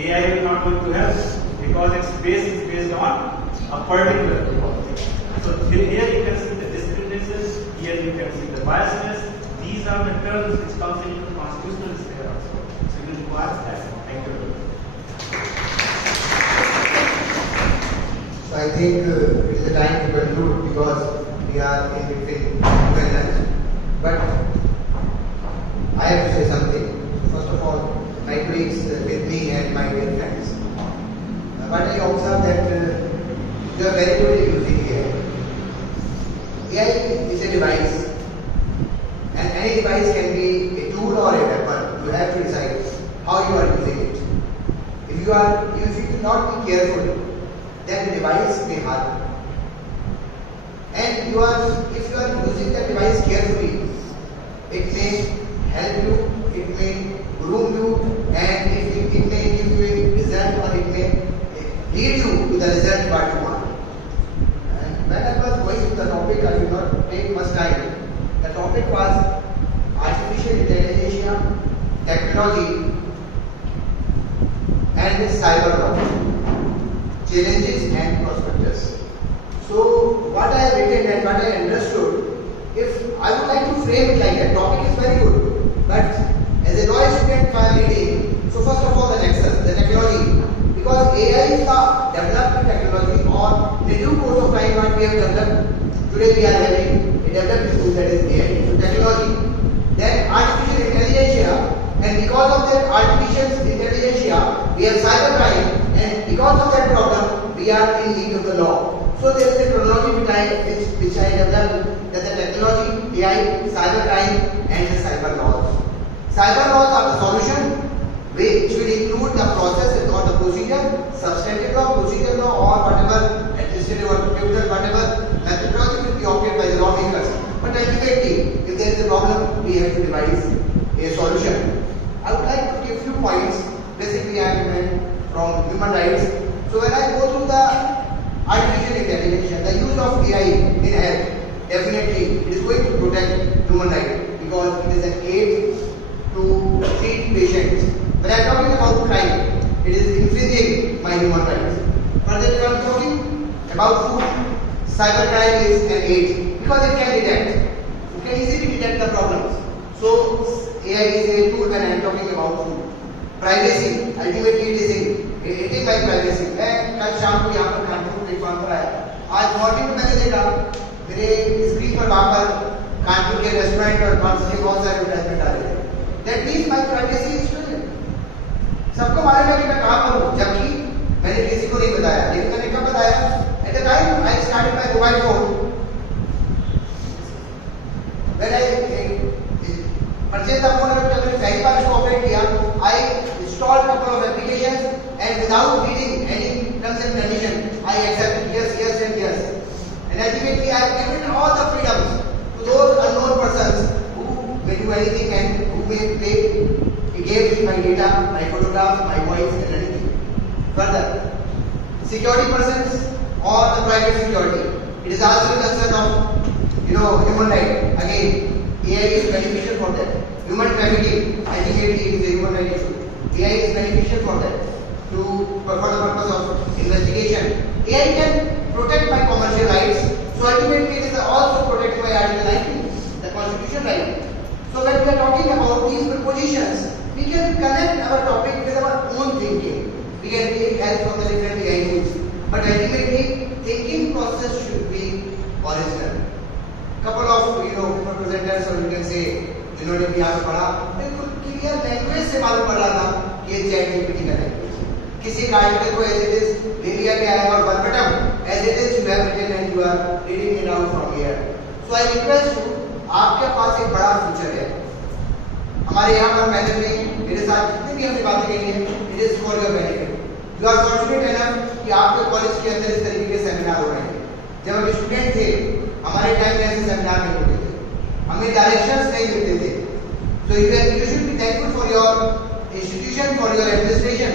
AI will not going to help because its base is based on a particular topic. So here you can see the discriminations, here you can see the biasness. These are the terms which comes into the constitutional sphere also. So you require that. Thank you. So I think it is the time to conclude because we are in between lunch. But I have to say something. First of all, my colleagues with me and my dear friends. But I observe that you are very good at using AI. AI is a device, and any device can be a tool or a weapon. You have to decide how you are using it. If you do not be careful, then the device may harm. And if you are using the device carefully, it may help you, it may groom you, and it may give you a result, or it may lead you to the result what you want. And when I was going to the topic, I did not take much time. The topic was artificial intelligence, technology, and cyber law, challenges and prospects. So what I have written and what I understood, if I would like to frame it like that, topic is very good, but as a law student if I am reading, so first of all the nexus, the technology, because AI is the developed technology, or in the due course of time what we have developed, today we are having a developed tool that is AI, so technology, then artificial intelligence, and because of that artificial intelligence we have cybercrime, and because of that problem we are in need of the law. So there is a chronology which I developed, that the technology, AI, cybercrime and the cyber laws. Cyber laws are the solution which will include the process or the procedure, substantive law, procedure law, or whatever administrative or criminal, whatever methodology will be opted by the lawmakers. But ultimately, if there is a problem, we have to devise a solution. I would like to give few points. Basically, I am from human rights. So when I go through the artificial intelligence, the use of AI in health, definitely it is going to protect human rights because it is an aid to treat patients. When I am talking about crime, it is infringing my human rights. Further, if I am talking about food, cybercrime is an aid because it can detect. It can easily detect the problems. So AI is a tool when I am talking about food. Privacy, ultimately it is my privacy. मैं कल शाम को यहाँ पर Kanpur platform पर आया, आज morning में मैंने देखा मेरे स्क्रीन पर वहाँ पर कानपुर के रेस्टोरेंट और बहुत सारे एडवर्टाइजमेंट आ रहे थे. That means my privacy is stolen. सबको मालूम है कि मैं कहाँ पर हूँ, जबकि मैंने किसी को नहीं बताया. लेकिन मैंने कब बताया? At the time I started my mobile phone. When I purchased the phone, जब मैंने पहली बार इसको ऑपरेट किया, I installed couple of applications and without reading any terms and conditions, I accepted yes and yes. And ultimately I have given all the freedoms to those unknown persons who may do anything and who may play a game with my data, my photographs, my voice and anything. Further, security persons or the private security, it is also a concern of human right. Again, AI is beneficial for that. Human trafficking, ultimately it is a human right issue. AI is beneficial for that, for the purpose of investigation. AI can protect my commercial rights, so ultimately it is also protected by Article 19, the Constitution right. So when we are talking about these propositions, we can connect our topic with our own thinking. We can take help from the different AI tools, but ultimately thinking process should be original. Couple of presenters, or you can say जिन्होंने भी यहाँ पे पढ़ा, बिल्कुल clear language से मालूम पड़ रहा था कि ये चैट जीपीटी का लैंग्वेज. किसी एक आर्टिकल को एज इट इज ले लिया गया है और verbatim as it is you have written and you are reading it out from here. So I request you, आपके पास एक बड़ा फ्यूचर है. हमारे यहाँ पर मैंने मेरे साथ जितनी भी हमने बातें कही हैं, it is for your benefit. You are fortunate enough कि आपके कॉलेज के अंदर इस तरीके के सेमिनार हो रहे हैं. जब हम स्टूडेंट थे, हमारे टाइम में ऐसे सेमिनार नहीं होते थे, हमें डायरेक्शंस नहीं मिलते थे. So you should be thankful for your institution, for your administration,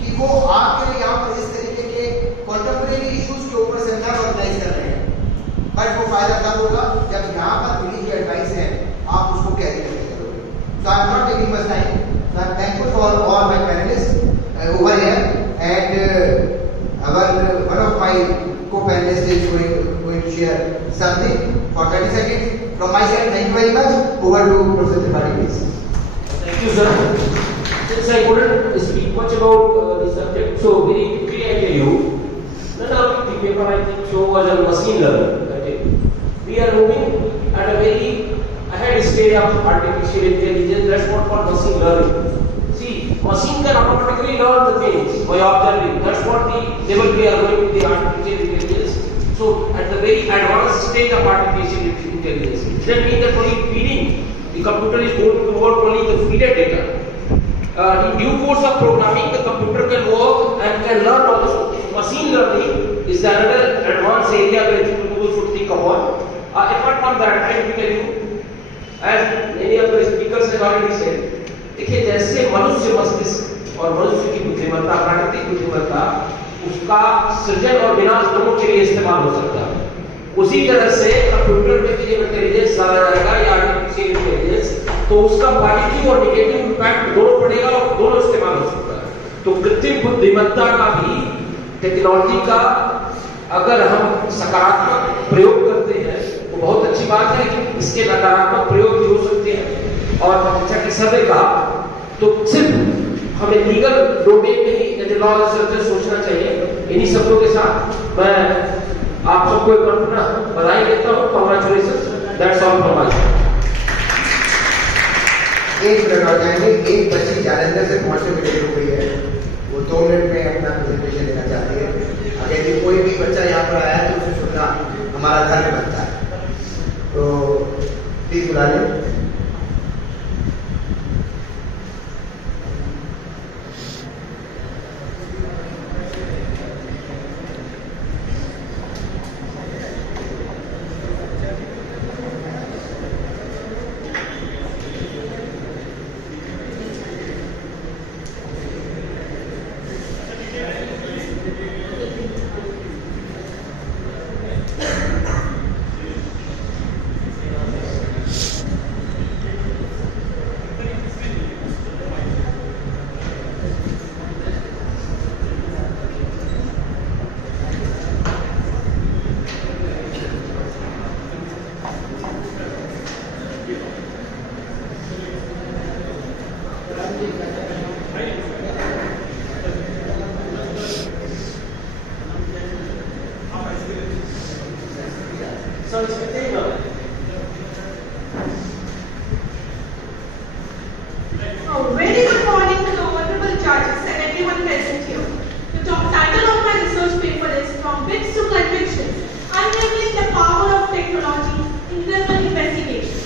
कि वो आपके लिए यहाँ पर इस तरीके के contemporary issues के ऊपर सेमिनार ऑर्गेनाइज कर रहे हैं. बट वो फायदा तब होगा जब यहाँ पर मिली जो एडवाइस है आप उसको कैरी करके करोगे. So I am not taking much time. So I am thankful for all my panelists over here. to share something for 30 seconds. From my side, thank you very much. Over to Professor Tripathi, please. Thank you, sir. Since I couldn't speak much about the subject, so very quickly I tell you. None of the paper I think so was on machine learning. Okay. We are moving at a very ahead stage of artificial intelligence. That's what called machine learning. See, machine can automatically learn the things by observing. That's what the level we are going with the artificial intelligence. So, at the very advanced stage of artificial intelligence, it doesn't mean that only feeding. The computer is going to work only the feeder data. In due course of programming, the computer can work and can learn also. Machine learning is another advanced area where people should think about. Apart from that, I will tell you, as many of the speakers have already said, देखिए जैसे मनुष्य मस्तिष्क और मनुष्य की बुद्धिमत्ता, प्राकृतिक बुद्धिमत्ता, उसका सृजन और विनाश दोनों के लिए इस्तेमाल हो सकता है। उसी तरह से कंप्यूटर में भी जब इंटेलिजेंस डाला जाएगा या आर्टिफिशियल इंटेलिजेंस, तो उसका पॉजिटिव और नेगेटिव इम्पैक्ट दोनों पड़ेगा और दोनों इस्तेमाल हो सकता है। तो कृत्रिम बुद्धिमत्ता का भी, टेक्नोलॉजी का अगर हम सकारात्मक प्रयोग करते हैं तो बहुत अच्छी बात है, कि इसके नकारात्मक प्रयोग भी हो सकते हैं। और जैसा कि सर ने कहा, तो सिर्फ हमें लीगल डोमेन में ही एज ए लॉ रिसर्चर सोचना चाहिए। इन्हीं शब्दों के साथ मैं आप सबको एक बार पुनः बधाई देता हूँ। Congratulations, that's all from my side. एक मिनट और जाएंगे। एक बच्ची जालंधर से पहुंचने हो गई है, वो 2 मिनट में अपना प्रेजेंटेशन देना चाहती है। अगर ये कोई भी बच्चा यहाँ पर आया है तो उसे सुनना हमारा धर्म बनता है, तो प्लीज बुला लें। Very good morning to the honorable judges and everyone present here. The title of my research paper is From Bits to Convictions, Unraveling the Power of Technology in Criminal Investigation.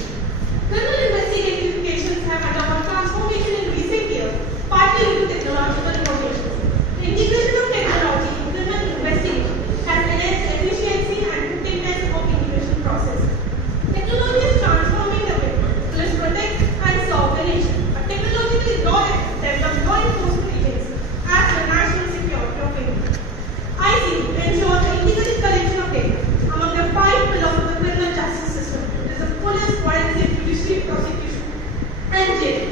Criminal investigations have undergone transformation in recent years, partly due to technological innovations. The integration of technology in criminal investigation has enhanced efficiency and effectiveness of investigation process. Technology is transforming the way police protect and serve the nation. Technologically developed law enforcement agencies act for national security of India. IC ensures the integrated collection of data among the 5 pillars of the criminal justice system. It is the police, forensic, judiciary, prosecution, and jail.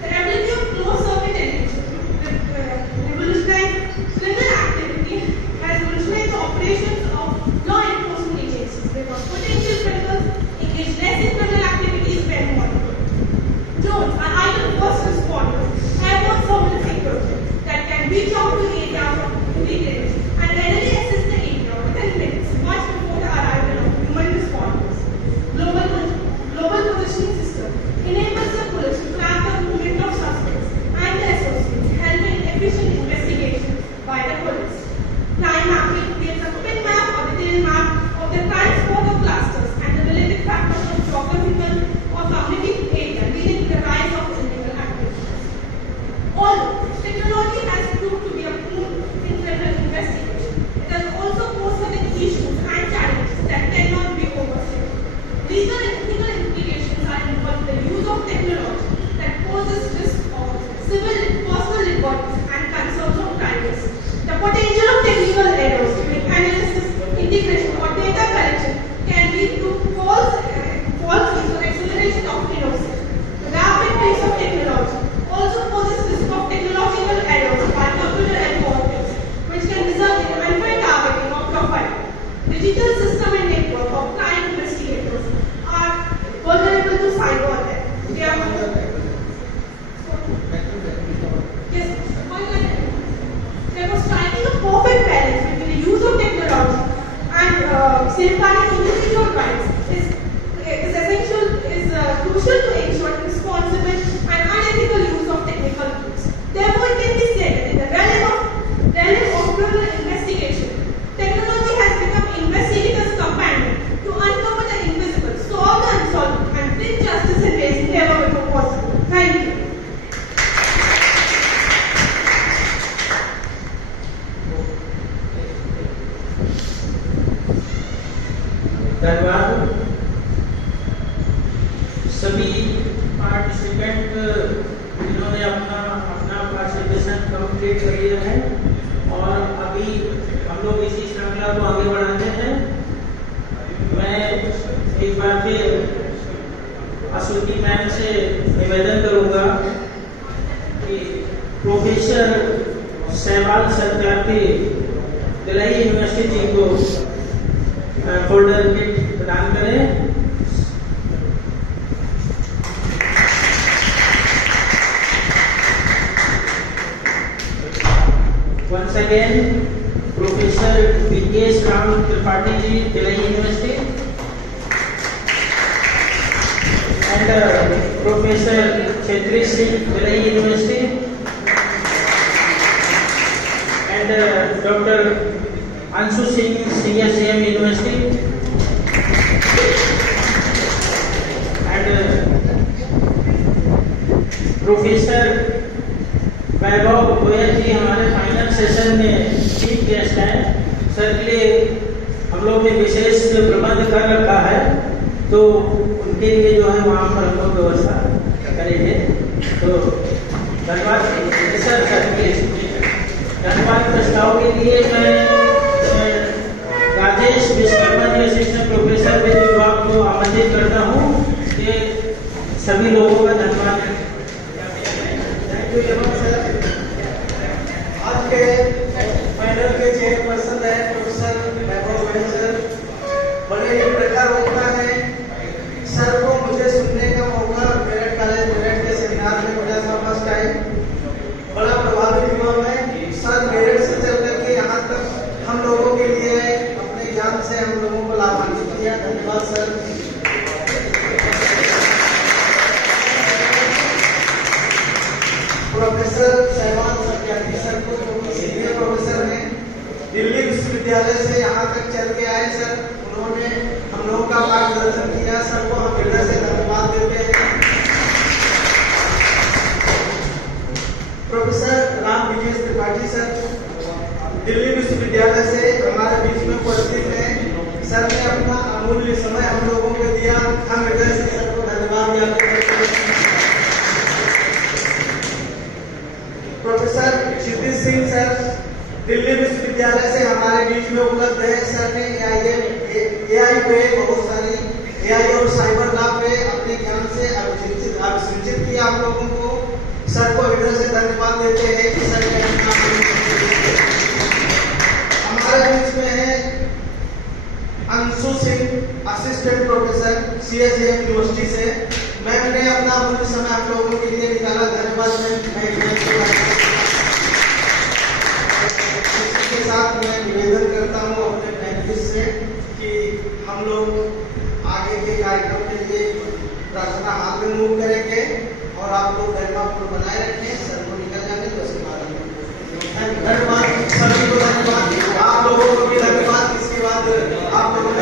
The ability of closed-circuit television revolutionize criminal activity has revolutionized the operations of law enforcement agencies because potential criminals engage less in criminal activities when monitored. Drones are either first responders, airborne surveillance security that can reach out to areas of intelligence and readily assist the area within minutes, much before the arrival of human responders. Global positioning system enables the police to track the movement of suspects and their associates, helping efficient investigation by the police. Crime mapping creates a quick map or detailed map of the crime spot of clusters and the related factors of geographical or cognitive area, leading to the rise of illegal activities. Although technology has proved to be a tool in criminal investigation, it has also posed certain issues and challenges that cannot be overseen. Legal and ethical implications are involved in the use of technology that poses risk of civil and personal liberties and concerns of privacy. The potential of technical errors during analysis, integration, or data collection can lead to false use or acceleration of innocence. The rapid pace of technology also poses risk of technological errors by computer algorithms, which can result in safeguarding individual rights is crucial to ensure responsible and unethical use of technical tools. Therefore, it can be said that in the realm of criminal investigation, technology has become investigators' companion to uncover the invisible, solve the unsolvable, and bring justice in ways never before possible. Thank you. धन्यवाद। सभी participant जिन्होंने अपना participation complete कर लिया है और अभी हम लोग इसी श्रृंखला को आगे बढ़ाते हैं। मैं एक बार फिर अश्वती मैम से निवेदन करूंगा कि प्रोफेसर सहवाल सत्यार्थी दिल्ली यूनिवर्सिटी को फोल्डर किट प्रदान करें। Once again, Professor Vikesh Ram Tripathi ji, Delhi University, and Professor Chetri Singh, Delhi University, and Dr. Anshu Singh, CSM University, and Professor वैभव गोयल जी हमारे फाइनल सेशन में चीफ गेस्ट हैं। Sir के लिए हम लोग ने विशेष प्रबंध कर रखा है, तो उनके लिए जो है वहाँ पर हम लोग व्यवस्था करेंगे। तो धन्यवाद सर। धन्यवाद। प्रस्ताव के लिए मैं राजेश विश्वकर्मा जी, असिस्टेंट प्रोफेसर विधि विभाग को आमंत्रित करता हूँ। ये सभी लोगों का धन्यवाद। आज के पैनल के चेयरपर्सन है प्रोफेसर वैभव गोयल सर। बड़े ही प्रकार होता है सर को मुझे सुनने का मौका मेरठ कॉलेज मेरठ के सेमिनार में मिला था फर्स्ट टाइम। बड़ा प्रभावित हुआ मैं। सर मेरठ से चल करके यहाँ तक हम लोगों के लिए अपने ज्ञान से हम लोगों को लाभान्वित किया। धन्यवाद sir. Professor Sahiwal Satyarthi sir को जो सीनियर प्रोफेसर हैं, दिल्ली विश्वविद्यालय से यहाँ तक चल के आए सर, उन्होंने हम लोगों का मार्गदर्शन किया। सर को हम हृदय से धन्यवाद देते हैं। प्रोफेसर राम विकेश त्रिपाठी सर, दिल्ली विश्वविद्यालय से हमारे बीच में उपस्थित हैं। सर ने अपना अमूल्य समय हम लोगों को दिया। हम हृदय से सर को धन्यवाद ज्ञापित करते हैं। प्रोफेसर क्षितिज सिंह सर, दिल्ली विश्वविद्यालय से हमारे बीच में उपलब्ध है। सर ने एआई पे बहुत सारी एआई और साइबर लॉ पे अपने ज्ञान से अभिसिंचित किया हम लोगों को। सर को हृदय से धन्यवाद देते हैं कि सर ने हमारे बीच में है Anshu Singh, assistant professor CSM university से। मैम ने अपना अमूल्य समय हम लोगों के लिए निकाला। धन्यवाद मैम। इसके साथ मैं निवेदन करता हूँ अपने पैनलिस्ट से कि हम लोग आगे के कार्यक्रम के लिए प्रार्थना हाथ में मूव करेंगे और आप लोग धन्यवाद बनाए रखें। सर को निकल जाने तो उसके बाद धन्यवाद। सभी को धन्यवाद। आप लोगों को भी धन्यवाद। इसके बाद आप लोगों